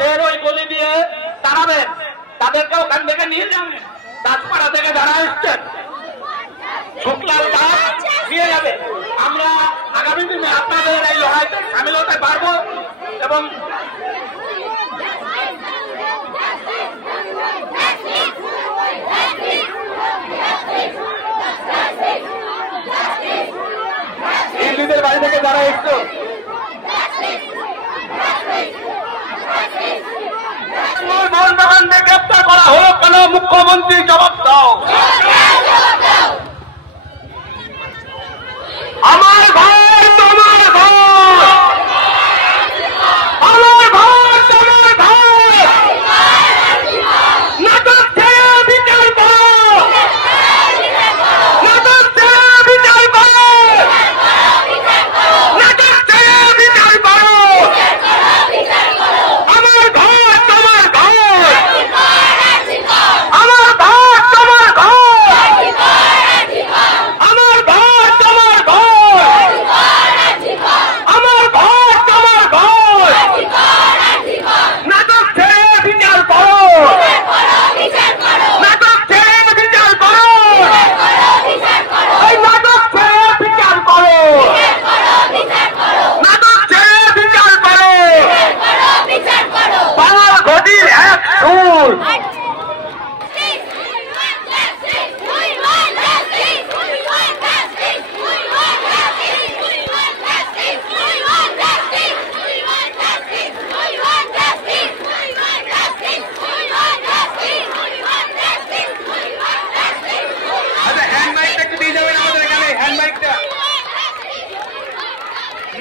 মানুষের ওই গলি দিয়ে দাঁড়াবেন, তাদেরকে ওখান থেকে নিয়ে যাবেন। দাসপাড়া থেকে যারা এসছেন শুক্লাল দাস নিয়ে যাবে। আমরা আগামী দিনে আপনাদের এই লড়াইতে সামিল হতে পারবো এবং দিল্লিদের বাড়ি থেকে যারা এসছো মোহনবাগানকে গ্রেপ্তার করা হলো কেন? মুখ্যমন্ত্রী জবাব দাও। আমার ভাই তোমার ভাই, আমার ভাই তোমার ভাই, নাটক ছেড়ে বিচার করো, নাটক ছেড়ে বিচার করো, নাটক ছেড়ে বিচার করো। আমার ভাই তোমার ভাই, আমার ভাই তোমার ভাই, আমার ভাই তোমার ভাই, আমার ভাই তোমার ভাই, নাটক ছেড়ে বিচার করো, নাটক ছেড়ে বিচার করো, এই নাটক ছেড়ে বিচার করো, নাটক ছেড়ে বিচার করো। বাংলার গদির এক সুর,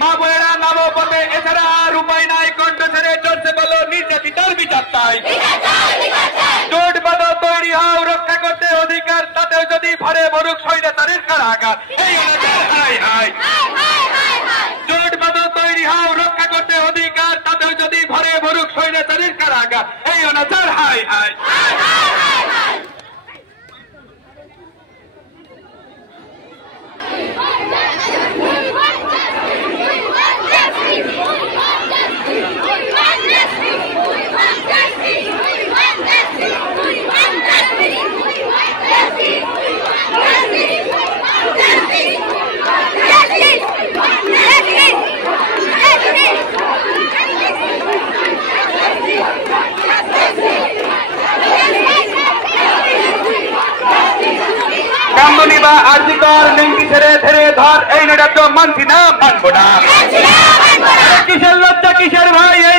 মা বোনেরা নামো পথে, এছাড়া আর উপায় নাই। কণ্ঠ ছেড়ে চলছে বলো নির্যাতিতার বিচার চাই। জোট বাঁধো, তৈরি হও, রক্ষা করতে অধিকার, তাতেও যদি ভরে মরুক স্বৈরাচারের কারাগার। এই অনাচার হাই হাই, জোট বাঁধো, তৈরি হও, রক্ষা করতে অধিকার, তাতেও যদি ভরে মরুক স্বৈরাচারের কারাগার। এই অনাচার হাই হাই। কামদুনি বা আরজিকর লিঙ্কি ছেড়ে ধরে ধর, এই নৈরাজ্য মানছি না, মানবো না। কিসের লজ্জা কিসের ভাই, এই